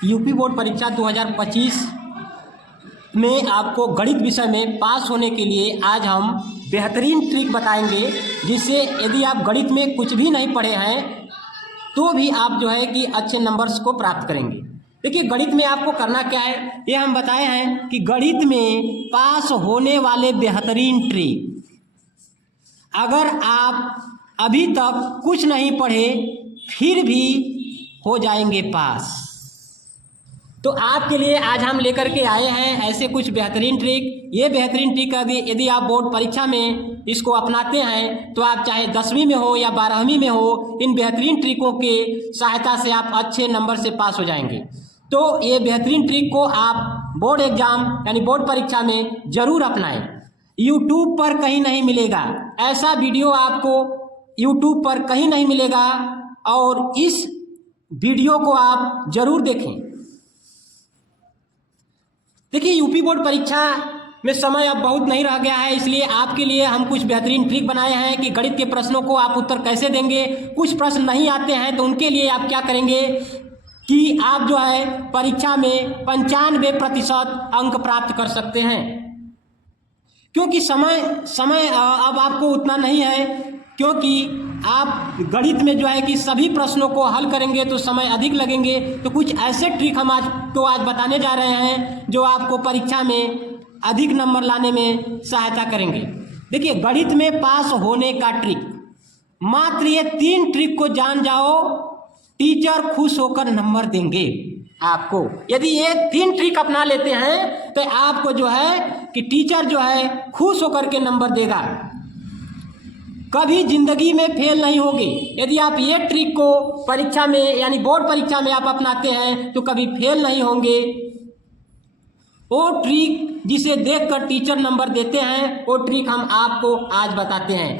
UP board परीक्षा 2025 में आपको गणित विषय में पास होने के लिए आज हम बेहतरीन ट्रिक बताएंगे, जिससे यदि आप गणित में कुछ भी नहीं पढ़े हैं तो भी आप जो है कि अच्छे नंबर्स को प्राप्त करेंगे। देखिए, गणित में आपको करना क्या है, ये हम बताए हैं कि गणित में पास होने वाले बेहतरीन ट्रिक। अगर आप अभी तक कुछ नहीं पढ़े फिर भी हो जाएंगे पास, तो आपके लिए आज हम लेकर के आए हैं ऐसे कुछ बेहतरीन ट्रिक। ये बेहतरीन ट्रिक यदि आप बोर्ड परीक्षा में इसको अपनाते हैं तो आप चाहे 10वीं में हो या 12वीं में हो, इन बेहतरीन ट्रिकों के सहायता से आप अच्छे नंबर से पास हो जाएंगे। तो ये बेहतरीन ट्रिक को आप बोर्ड एग्जाम यानी बोर्ड परीक्षा में ज़रूर अपनाएं। यूट्यूब पर कहीं नहीं मिलेगा, ऐसा वीडियो आपको यूट्यूब पर कहीं नहीं मिलेगा, और इस वीडियो को आप ज़रूर देखें। देखिए, यूपी बोर्ड परीक्षा में समय अब बहुत नहीं रह गया है, इसलिए आपके लिए हम कुछ बेहतरीन ट्रिक बनाए हैं कि गणित के प्रश्नों को आप उत्तर कैसे देंगे। कुछ प्रश्न नहीं आते हैं तो उनके लिए आप क्या करेंगे कि आप जो है परीक्षा में 95% अंक प्राप्त कर सकते हैं। क्योंकि समय अब आपको उतना नहीं है, क्योंकि आप गणित में जो है कि सभी प्रश्नों को हल करेंगे तो समय अधिक लगेंगे। तो कुछ ऐसे ट्रिक हम आज बताने जा रहे हैं जो आपको परीक्षा में अधिक नंबर लाने में सहायता करेंगे। देखिए, गणित में पास होने का ट्रिक, मात्र ये 3 ट्रिक को जान जाओ, टीचर खुश होकर नंबर देंगे आपको। यदि ये 3 ट्रिक अपना लेते हैं तो आपको जो है कि टीचर जो है खुश होकर के नंबर देगा। कभी जिंदगी में फेल नहीं होगे। यदि आप ये ट्रिक को परीक्षा में यानी बोर्ड परीक्षा में आप अपनाते हैं तो कभी फेल नहीं होंगे। वो ट्रिक जिसे देखकर टीचर नंबर देते हैं, वो ट्रिक हम आपको आज बताते हैं।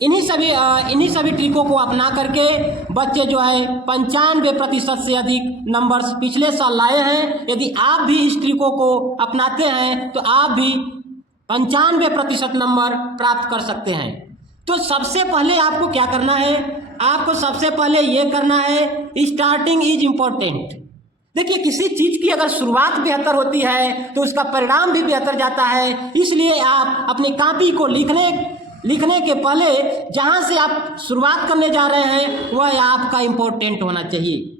इन्हीं सभी ट्रिकों को अपना करके बच्चे जो है 95% से अधिक नंबर्स पिछले साल लाए हैं। यदि आप भी इस ट्रिकों को अपनाते हैं तो आप भी 95% नंबर प्राप्त कर सकते हैं। तो सबसे पहले आपको क्या करना है, आपको सबसे पहले ये करना है, स्टार्टिंग इज इम्पोर्टेंट। देखिए, किसी चीज़ की अगर शुरुआत बेहतर होती है तो उसका परिणाम भी बेहतर जाता है। इसलिए आप अपनी कॉपी को लिखने के पहले जहाँ से आप शुरुआत करने जा रहे हैं वह आपका इम्पोर्टेंट होना चाहिए।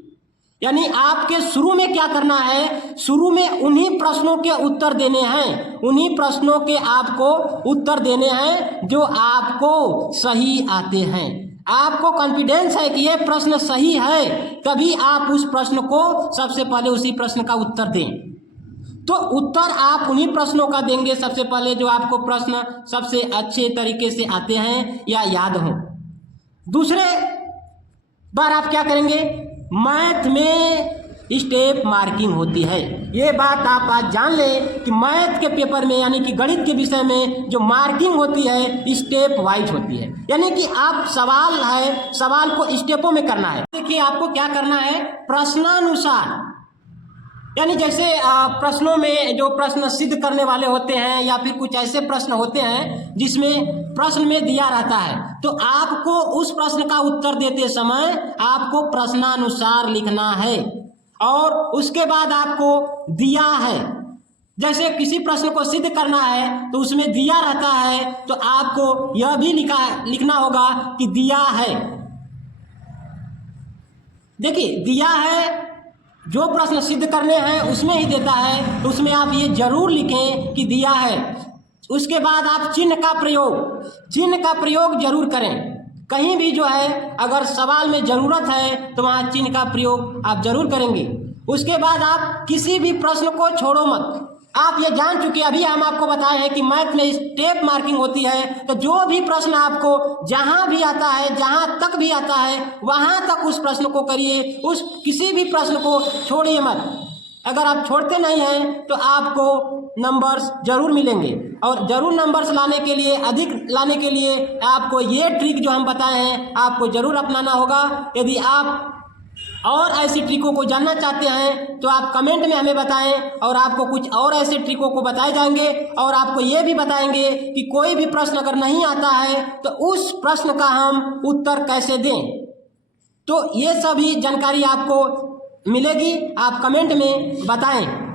यानी आपके शुरू में क्या करना है, शुरू में उन्हीं प्रश्नों के उत्तर देने हैं, उन्हीं प्रश्नों के आपको उत्तर देने हैं जो आपको सही आते हैं। आपको कॉन्फिडेंस है कि यह प्रश्न सही है, तभी आप उस प्रश्न को सबसे पहले उसी प्रश्न का उत्तर दें। तो उत्तर आप उन्हीं प्रश्नों का देंगे सबसे पहले जो आपको प्रश्न सबसे अच्छे तरीके से आते हैं या याद हो। दूसरे बार आप क्या करेंगे, मैथ में स्टेप मार्किंग होती है। ये बात आप आज जान लें कि मैथ के पेपर में यानी कि गणित के विषय में जो मार्किंग होती है स्टेप वाइज होती है। यानी कि आप सवाल को स्टेपों में करना है। देखिए, आपको क्या करना है, प्रश्नानुसार, यानी जैसे प्रश्नों में जो प्रश्न सिद्ध करने वाले होते हैं या फिर कुछ ऐसे प्रश्न होते हैं जिसमें प्रश्न में दिया रहता है, तो आपको उस प्रश्न का उत्तर देते समय आपको प्रश्नानुसार लिखना है। और उसके बाद आपको दिया है, जैसे किसी प्रश्न को सिद्ध करना है तो उसमें दिया रहता है, तो आपको यह भी लिखना होगा कि दिया है। देखिए, दिया है जो प्रश्न सिद्ध करने हैं उसमें ही देता है, तो उसमें आप ये जरूर लिखें कि दिया है। उसके बाद आप चिन्ह का प्रयोग जरूर करें। कहीं भी जो है अगर सवाल में ज़रूरत है तो वहाँ चिन्ह का प्रयोग आप जरूर करेंगे। उसके बाद आप किसी भी प्रश्न को छोड़ो मत। आप ये जान चुके, अभी हम आपको बताए हैं कि मैथ में स्टेप मार्किंग होती है, तो जो भी प्रश्न आपको जहां भी आता है, जहां तक भी आता है वहां तक उस प्रश्न को करिए, उस किसी भी प्रश्न को छोड़िए मत। अगर आप छोड़ते नहीं हैं तो आपको नंबर्स जरूर मिलेंगे, और जरूर नंबर्स अधिक लाने के लिए आपको ये ट्रिक जो हम बताए हैं आपको जरूर अपनाना होगा। यदि आप और ऐसी ट्रिकों को जानना चाहते हैं तो आप कमेंट में हमें बताएं, और आपको कुछ और ऐसे ट्रिकों को बताए जाएंगे, और आपको ये भी बताएंगे कि कोई भी प्रश्न अगर नहीं आता है तो उस प्रश्न का हम उत्तर कैसे दें। तो ये सभी जानकारी आपको मिलेगी आप कमेंट में बताएं।